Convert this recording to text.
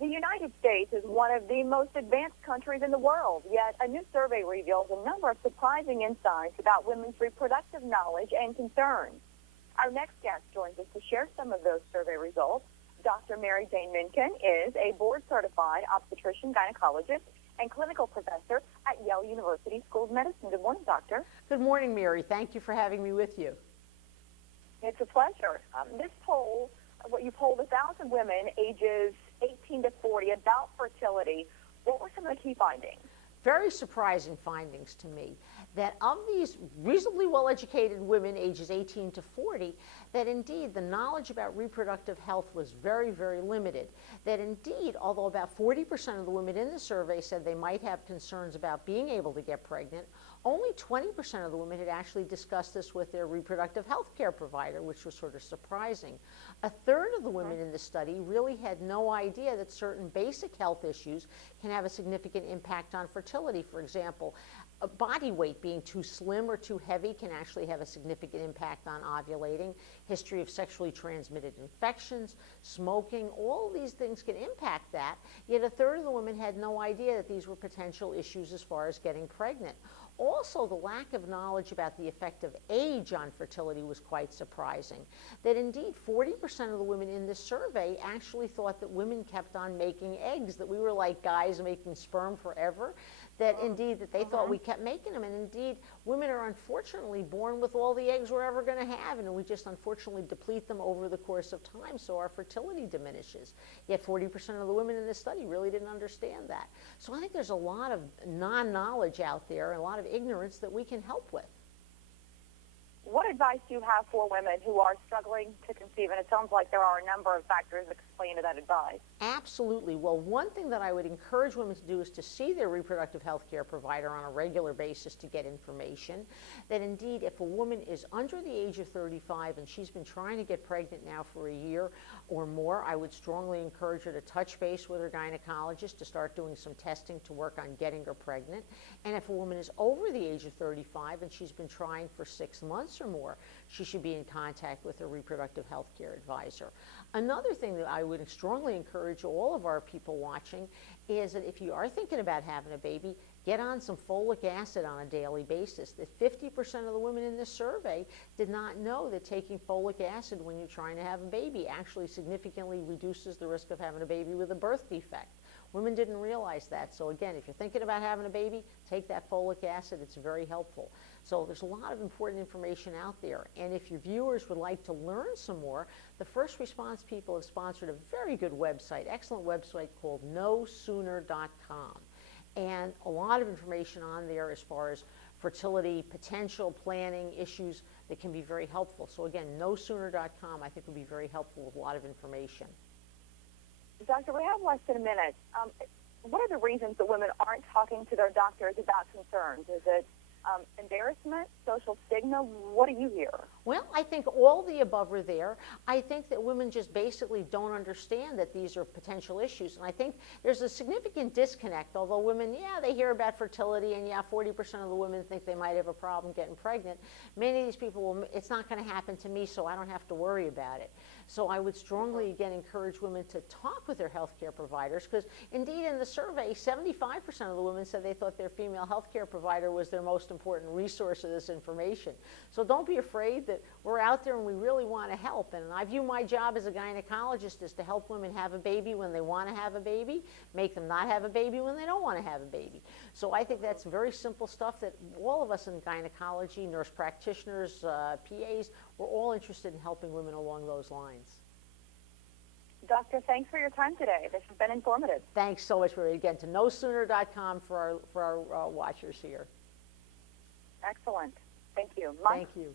The United States is one of the most advanced countries in the world, yet a new survey reveals a number of surprising insights about women's reproductive knowledge and concerns. Our next guest joins us to share some of those survey results. Dr. Mary Jane Minkin is a board-certified obstetrician gynecologist and clinical professor at Yale University School of Medicine. Good morning, doctor. Good morning, Mary. Thank you for having me with you. It's a pleasure. This poll, what you polled 1,000 women ages 18 to 40 about fertility. What were some of the key findings? Very surprising findings to me, that of these reasonably well-educated women ages 18 to 40, that indeed the knowledge about reproductive health was very, very limited. That indeed, although about 40% of the women in the survey said they might have concerns about being able to get pregnant, only 20% of the women had actually discussed this with their reproductive health care provider, which was sort of surprising. A third of the women in the study really had no idea that certain basic health issues can have a significant impact on fertility. For example, body weight being too slim or too heavy can actually have a significant impact on ovulating. History of sexually transmitted infections, smoking, all of these things can impact that. Yet a third of the women had no idea that these were potential issues as far as getting pregnant. Also, the lack of knowledge about the effect of age on fertility was quite surprising. That indeed 40% of the women in this survey actually thought that women kept on making eggs, that we were like guys making sperm forever, that indeed that they thought we kept making them. And indeed, women are unfortunately born with all the eggs we're ever going to have, and we just unfortunately deplete them over the course of time, so our fertility diminishes. Yet 40% of the women in this study really didn't understand that. So I think there's a lot of non-knowledge out there and a lot of ignorance that we can help with. What advice do you have for women who are struggling to conceive? And it sounds like there are a number of factors that explain to that advice. Absolutely. Well, one thing that I would encourage women to do is to see their reproductive health care provider on a regular basis to get information. That indeed, if a woman is under the age of 35 and she's been trying to get pregnant now for a year or more, I would strongly encourage her to touch base with her gynecologist to start doing some testing to work on getting her pregnant. And if a woman is over the age of 35 and she's been trying for 6 months or more, she should be in contact with her reproductive health care advisor. Another thing that I would strongly encourage all of our people watching is that if you are thinking about having a baby, get on some folic acid on a daily basis. That 50% of the women in this survey did not know that taking folic acid when you're trying to have a baby actually significantly reduces the risk of having a baby with a birth defect. Women didn't realize that. So again, if you're thinking about having a baby, take that folic acid. It's very helpful. So there's a lot of important information out there. And if your viewers would like to learn some more, the First Response people have sponsored a very good website, excellent website called NoSooner.com. And a lot of information on there as far as fertility, potential planning issues that can be very helpful. So again, NoSooner.com I think would be very helpful with a lot of information. Doctor, we have less than a minute. What are the reasons that women aren't talking to their doctors about concerns? Is it embarrassment, social stigma? What do you hear? Well, I think all the above are there. I think that women just basically don't understand that these are potential issues. And I think there's a significant disconnect, although women, yeah, they hear about fertility, and yeah, 40% of the women think they might have a problem getting pregnant. Many of these people will, it's not going to happen to me, so I don't have to worry about it. So I would strongly, again, encourage women to talk with their health care providers, because indeed in the survey, 75% of the women said they thought their female health care provider was their most important resource of this information. So don't be afraid that we're out there and we really want to help. And I view my job as a gynecologist is to help women have a baby when they want to have a baby, make them not have a baby when they don't want to have a baby. So I think that's very simple stuff that all of us in gynecology, nurse practitioners, PAs, we're all interested in helping women along those lines. Doctor, thanks for your time today. This has been informative. Thanks so much, Marie. Again, to NoSooner.com for our watchers here. Excellent. Thank you. Mike? Thank you.